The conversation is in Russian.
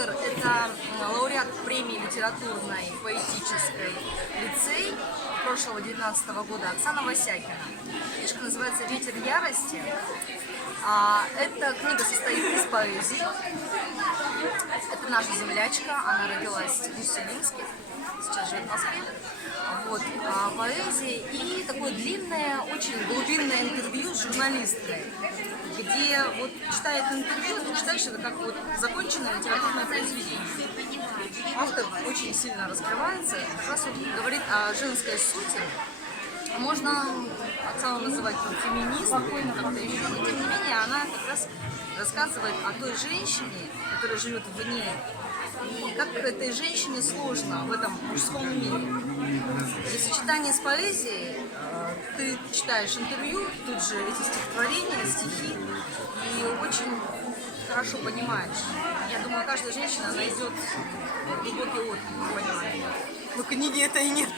автор – это лауреат премии литературной, поэтической «Лицей» прошлого 19 года Оксана Васякина. Книжка называется «Ветер ярости». Эта книга состоит из поэзии. Это наша землячка, она родилась в Усть-Илимске, сейчас живет в Москве. Вот, поэзия и такое длинное, очень глубинное интервью с журналисткой, где вот читая это интервью, ты читаешь это как вот законченное литературное произведение. Автор очень сильно раскрывается, как раз вот говорит о женской сути. Можно Оксану называть феминисткой, как-то еще, но тем не менее она как раз рассказывает о той женщине, которая живет в ней, и как этой женщине сложно в этом мужском мире. И в сочетании с поэзией ты читаешь интервью, тут же эти стихотворения, стихи, и очень хорошо понимаешь. Я думаю, каждая женщина найдет глубокий отклик в понимании. Но книги это и нет.